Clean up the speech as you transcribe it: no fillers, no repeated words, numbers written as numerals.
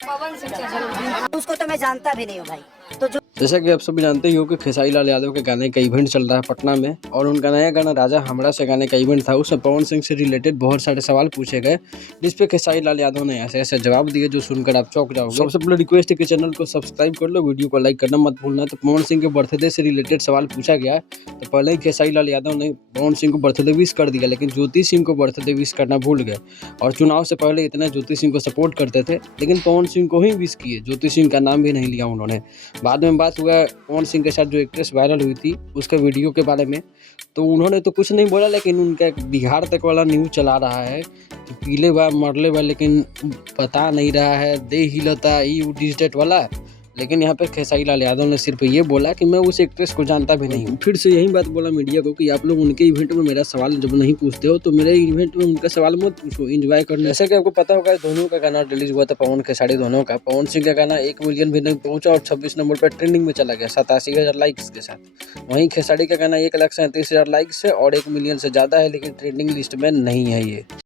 पवन सिंह उसको तो मैं जानता भी नहीं हूँ भाई। तो जो जैसा कि आप सभी जानते ही हो कि खेसारी लाल यादव के गाने का इवेंट चल रहा है पटना में, और उनका नया गाना राजा हमरा से गाने का इवेंट था। उसमें पवन सिंह से रिलेटेड बहुत सारे सवाल पूछे गए, जिस पे खेसारी लाल यादव ने ऐसे ऐसे जवाब दिए जो सुनकर आप चौंक जाओगे। सबसे पहले रिक्वेस्ट है कि चैनल को सब्सक्राइब कर लो, वीडियो को लाइक करना मत भूलना। तो पवन सिंह के बर्थडे से रिलेटेड सवाल पूछा गया, तो पहले ही खेसारी लाल यादव ने पवन सिंह को बर्थडे विश कर दिया, लेकिन ज्योति सिंह को बर्थडे विश करना भूल गए। और चुनाव से पहले इतना ज्योति सिंह को सपोर्ट करते थे, लेकिन पवन सिंह को ही विश किए, ज्योति सिंह का नाम भी नहीं लिया उन्होंने। बाद में बात हुआ पवन सिंह के साथ जो एक्ट्रेस वायरल हुई थी उसके वीडियो के बारे में, तो उन्होंने तो कुछ नहीं बोला, लेकिन उनका बिहार तक वाला न्यूज़ चला रहा है कि पीले बा मरले बा लेकिन पता नहीं रहा है दे हिलता ई डिजिटेट वाला। लेकिन यहाँ पे खेसारी लाल यादव ने सिर्फ ये बोला कि मैं उस एक्ट्रेस को जानता भी नहीं हूँ। फिर से यही बात बोला मीडिया को कि आप लोग उनके इवेंट में मेरा सवाल जब नहीं पूछते हो तो मेरे इवेंट में उनका सवाल मत पूछो, एंजॉय करने। जैसे कि आपको पता होगा दोनों का गाना रिलीज हुआ था, पवन खेसारी दोनों का। पवन सिंह का गाना 1 मिलियन भी नहीं पहुंचा और 26 नंबर पर ट्रेंडिंग में चला गया 87,000 लाइक्स के साथ। वहीं खेसारी का गाना 1,37,000 लाइक्स है और 1 मिलियन से ज़्यादा है, लेकिन ट्रेंडिंग लिस्ट में नहीं है ये।